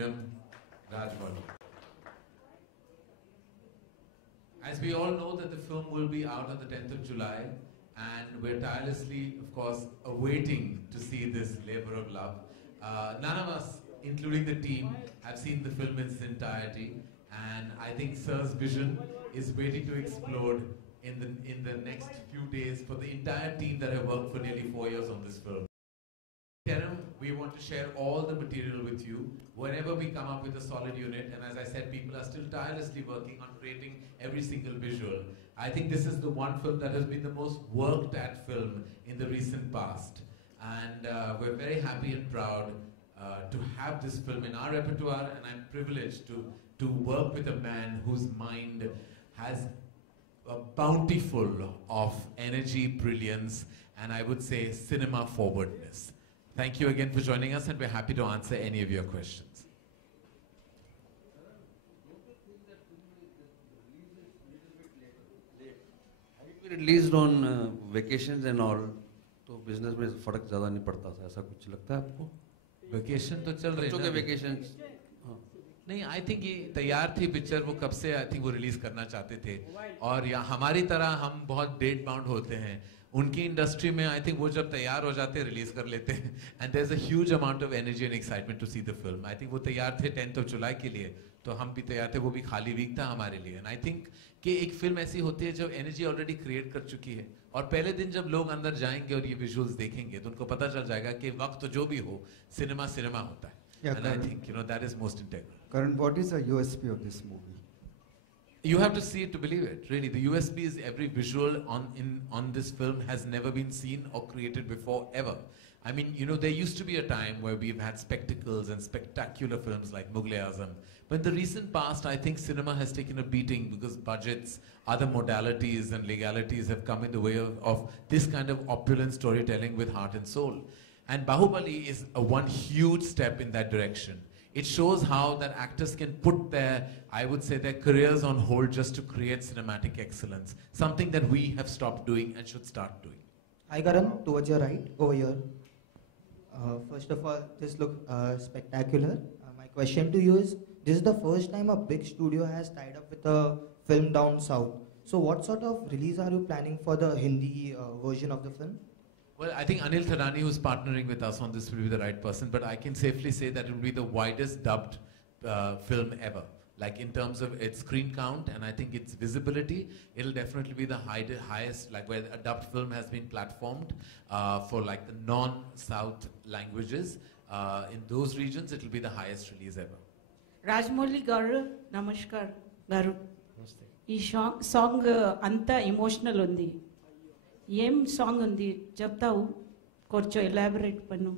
Kingdom, Rajmoli. As we all know that the film will be out on the 10th of July, and we're tirelessly, of course, awaiting to see this labor of love. None of us, including the team, have seen the film in its entirety, and I think Sir's vision is waiting to explode in the next few days for the entire team that have worked for nearly 4 years on this film. Karan, we want to share all the material with you whenever we come up with a solid unit, and as I said, people are still tirelessly working on creating every single visual. I think this is the one film that has been the most worked at film in the recent past, and we're very happy and proud to have this film in our repertoire, and I'm privileged to work with a man whose mind has a bountiful of energy, brilliance, and I would say cinema forwardness. Thank you again for joining us, and we're happy to answer any of your questions. Released on vacations and all, तो business में फर्क ज़्यादा नहीं पड़ता था, ऐसा कुछ लगता है आपको? Vacation तो चल रही है ना? vacations. नहीं, I think ये तैयार थी पिक्चर, वो कब से I think वो रिलीज करना चाहते थे, और या हमारी तरह हम बहुत डेट बाउंड होते हैं, उनकी इंडस्ट्री में I think वो जब तैयार हो जाते हैं रिलीज कर लेते हैं, and there's a huge amount of energy and excitement to see the film. I think वो तैयार थे 10th of July के लिए, तो हम भी तैयार थे, वो भी खाली वीक था हमारे लिए, and I think कि एक फिल्म ऐसी होती है जो एनर्जी ऑलरेडी क्रिएट कर चुकी है, और पहले दिन जब लोग अंदर जाएंगे और ये विजुअल्स देखेंगे तो उनको पता चल जाएगा कि वक्त जो भी हो सिनेमा सिनेमा होता है. Yeah, and Karan, I think that is most integral. Karan, what is the USP of this movie? You have to see it to believe it. Really, the USP is every visual on this film has never been seen or created before ever. I mean, there used to be a time where we've had spectacles and spectacular films like Mughal-e-Azam. But in the recent past, I think cinema has taken a beating because budgets, other modalities and legalities have come in the way of this kind of opulent storytelling with heart and soul. And Baahubali is one huge step in that direction. It shows how that actors can put their, I would say, their careers on hold just to create cinematic excellence. Something that we have stopped doing and should start doing. Hi Karan, towards your right, over here. First of all, this looks spectacular. My question to you is, this is the first time a big studio has tied up with a film down south. So what sort of release are you planning for the Hindi version of the film? Well, I think Anil Thadani, who's partnering with us on this, will be the right person, but I can safely say that it will be the widest dubbed film ever. Like in terms of its screen count and I think its visibility, it'll definitely be the highest, like where a dubbed film has been platformed for like the non-South languages. In those regions, it'll be the highest release ever. Rajmouli garu, namaskar garu. Ee song anta emotional undi. Em song undi, cheptavu, konచెం elaborate pannu.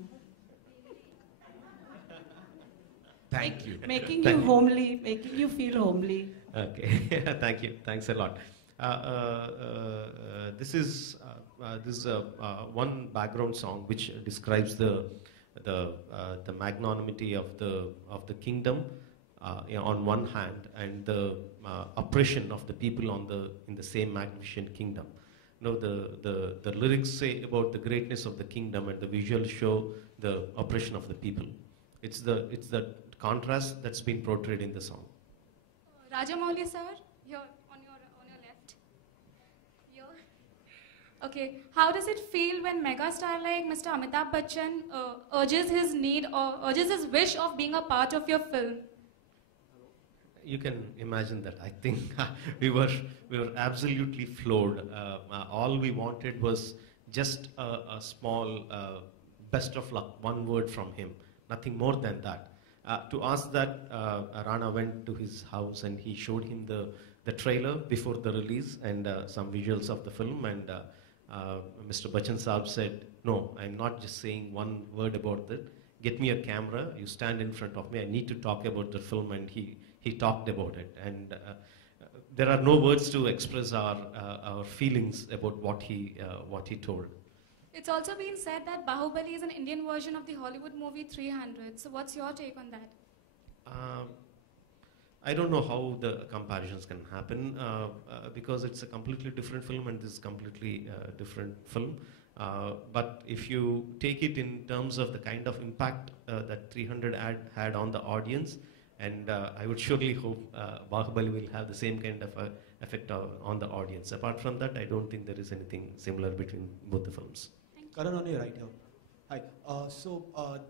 Thank you. Making you homely, making you feel homely. Okay, thank you. Thanks a lot. This is one background song which describes the magnanimity of the kingdom on one hand, and the oppression of the people in the same magnificent kingdom. The lyrics say about the greatness of the kingdom, and the visuals show the oppression of the people. It's the contrast that's been portrayed in the song. Rajamouli sir, here on your left. Here. Okay, how does it feel when megastar like Mr. Amitabh Bachchan urges his need or urges his wish of being a part of your film? You can imagine that. I think we were absolutely floored. All we wanted was just a small best of luck, one word from him, nothing more than that. To ask that, Rana went to his house and he showed him the trailer before the release and some visuals of the film, and Mr. Bachchan Saab said, no, I'm not just saying one word about that. Get me a camera, you stand in front of me, I need to talk about the film, and he talked about it. And there are no words to express our feelings about what he told. It's also been said that Baahubali is an Indian version of the Hollywood movie 300. So what's your take on that? I don't know how the comparisons can happen because it's a completely different film and this is completely different film. But if you take it in terms of the kind of impact that 300 had on the audience, and I would surely hope Baahubali will have the same kind of effect on the audience. Apart from that, I don't think there is anything similar between both the films. Karan, on your right here. Hi.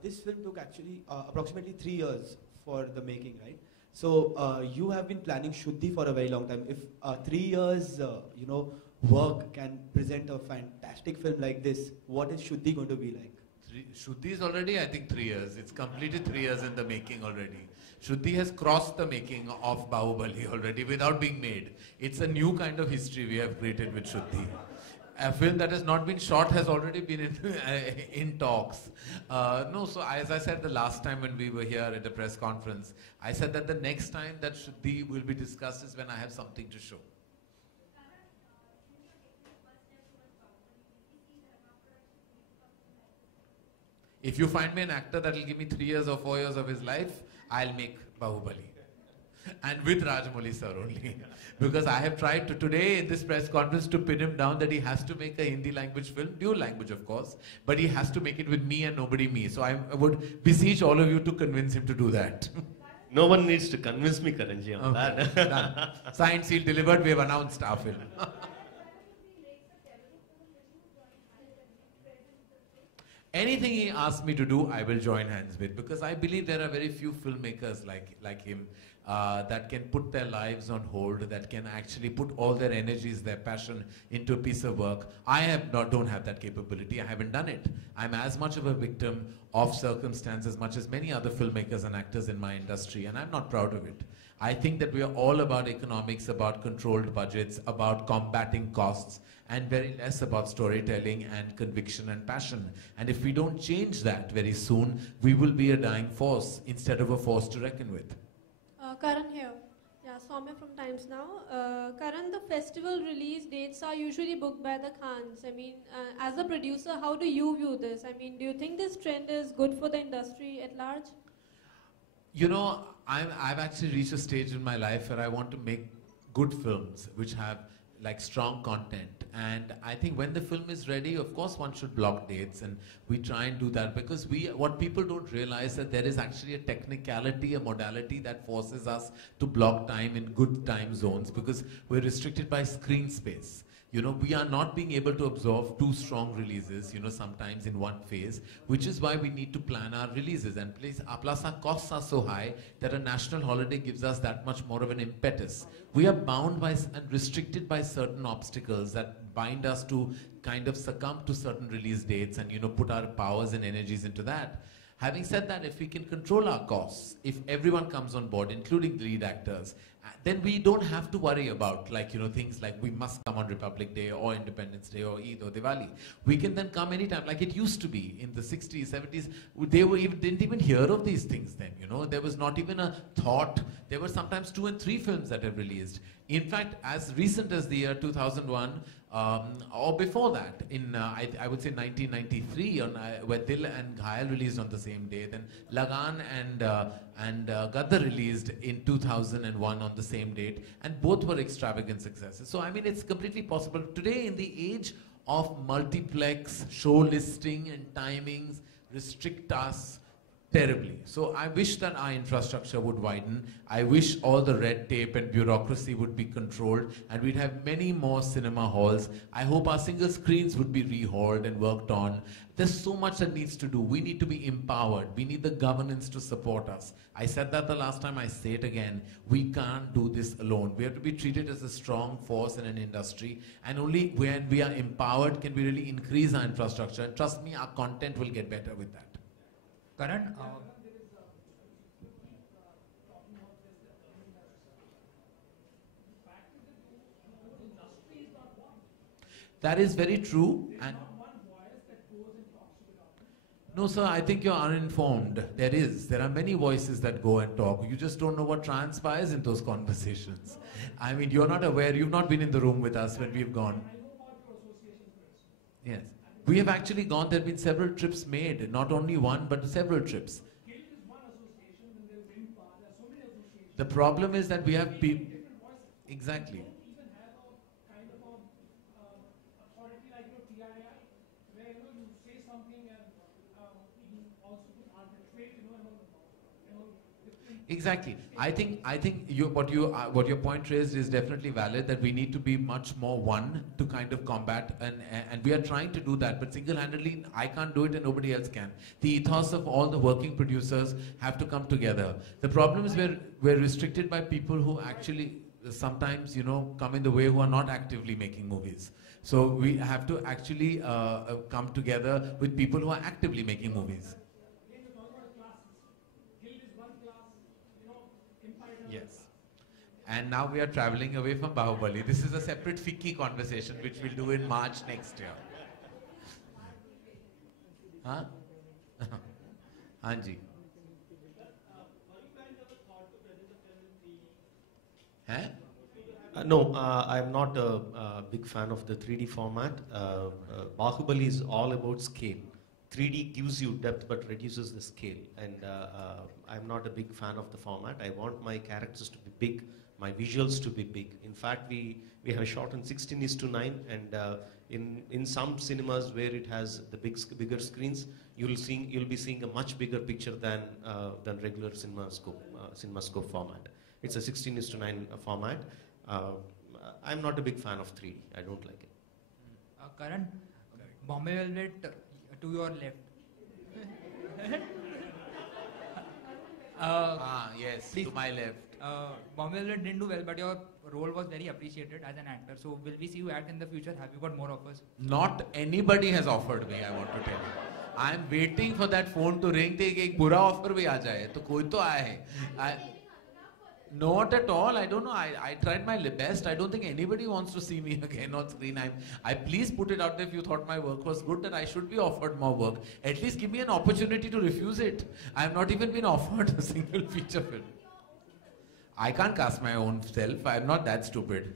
This film took actually approximately 3 years for the making, right? So you have been planning Shuddhi for a very long time. If 3 years, work can present a fantastic film like this, what is Shuddhi going to be like? Shuddhi is already, I think, 3 years. It's completed 3 years in the making already. Shuddhi has crossed the making of Baahubali already without being made. It's a new kind of history we have created with Shuddhi. A film that has not been shot has already been in talks. As I said the last time when we were here at the press conference, I said that the next time that Shuddhi will be discussed is when I have something to show. If you find me an actor that will give me 3 years or 4 years of his life, I'll make Baahubali. And with Rajamouli sir only. Because I have tried to today in this press conference to pin him down that he has to make a Hindi language film, dual language of course, but he has to make it with me and nobody me. So I would beseech all of you to convince him to do that. No one needs to convince me, Karanji, on that. Done. Signed, sealed, delivered, we have announced our film. Anything he asks me to do, I will join hands with, because I believe there are very few filmmakers like him that can put their lives on hold, that can actually put all their energies, their passion into a piece of work. Don't have that capability. I haven't done it. I'm as much of a victim of circumstance as much as many other filmmakers and actors in my industry, and I'm not proud of it. I think that we are all about economics, about controlled budgets, about combating costs, and very less about storytelling and conviction and passion. And if we don't change that very soon, we will be a dying force instead of a force to reckon with. Karan here. Yeah, Soumya from Times Now. Karan, the festival release dates are usually booked by the Khans. I mean, as a producer, how do you view this? I mean, do you think this trend is good for the industry at large? You know, I've actually reached a stage in my life where I want to make good films which have like strong content, and I think when the film is ready, of course one should block dates, and we try and do that, because what people don't realize that there is actually a technicality, a modality that forces us to block time in good time zones, because we're restricted by screen space. You know, we are not being able to absorb 2 strong releases, sometimes in one phase, which is why we need to plan our releases. And plus our costs are so high that a national holiday gives us that much more of an impetus. We are bound by and restricted by certain obstacles that bind us to kind of succumb to certain release dates and, put our powers and energies into that. Having said that, if we can control our costs, if everyone comes on board, including the lead actors, then we don't have to worry about things like we must come on Republic Day or Independence Day or Eid or Diwali. We can then come anytime, like it used to be in the 60s, 70s. They didn't even hear of these things then, There was not even a thought. There were sometimes 2 and 3 films that have released. In fact, as recent as the year 2001, or before that, in I would say 1993, where Dil and Ghayal released on the same day, then Lagan and Gaddar released in 2001 on the same date, and both were extravagant successes. So I mean, it's completely possible. Today, in the age of multiplex, show listing and timings restrict us terribly. So I wish that our infrastructure would widen. I wish all the red tape and bureaucracy would be controlled, and we'd have many more cinema halls. I hope our single screens would be rehauled and worked on. There's so much that needs to do. We need to be empowered. We need the governance to support us. I said that the last time, I say it again. We can't do this alone. We have to be treated as a strong force in an industry, and only when we are empowered can we really increase our infrastructure. And trust me, our content will get better with that. Karan, that is very true. And no, sir, I think you're uninformed. There are many voices that go and talk. You just don't know what transpires in those conversations. I mean, you're not aware. You've not been in the room with us when we've gone. Yes. We have actually gone. There have been several trips made. Not only one, but several trips. The problem is that we have people. Exactly. Exactly. I think what your point raised is definitely valid, that we need to be much more one to kind of combat, and we are trying to do that. But single-handedly, I can't do it, and nobody else can. The ethos of all the working producers have to come together. The problem is we're restricted by people who actually sometimes come in the way, who are not actively making movies. So we have to actually come together with people who are actively making movies. Yes. And now we are traveling away from Baahubali. This is a separate FICCI conversation which we'll do in March next year. Huh? Hanji. Huh? No, I'm not a big fan of the 3D format. Baahubali is all about scale. 3D gives you depth but reduces the scale, and I'm not a big fan of the format. I want my characters to be big, my visuals to be big. In fact, we have shot in 16:9, and in some cinemas where it has the bigger screens, you'll be seeing a much bigger picture than regular CinemaScope format. It's a 16:9 format. I'm not a big fan of 3D. I don't like it. Karan, Bombay Velvet to your left. Yes, please. to my left. Bombay Velvet didn't do well, but your role was very appreciated as an actor. So will we see you act in the future? Have you got more offers? Not anybody has offered me, I want to tell you. I'm waiting for that phone to ring. एक बुरा offer भी आ जाए, तो कोई तो आए. Not at all. I don't know. I tried my best. I don't think anybody wants to see me again on screen. I please put it out there if you thought my work was good, that I should be offered more work. At least give me an opportunity to refuse it. I have not even been offered a single feature film. I can't cast my own self. I am not that stupid.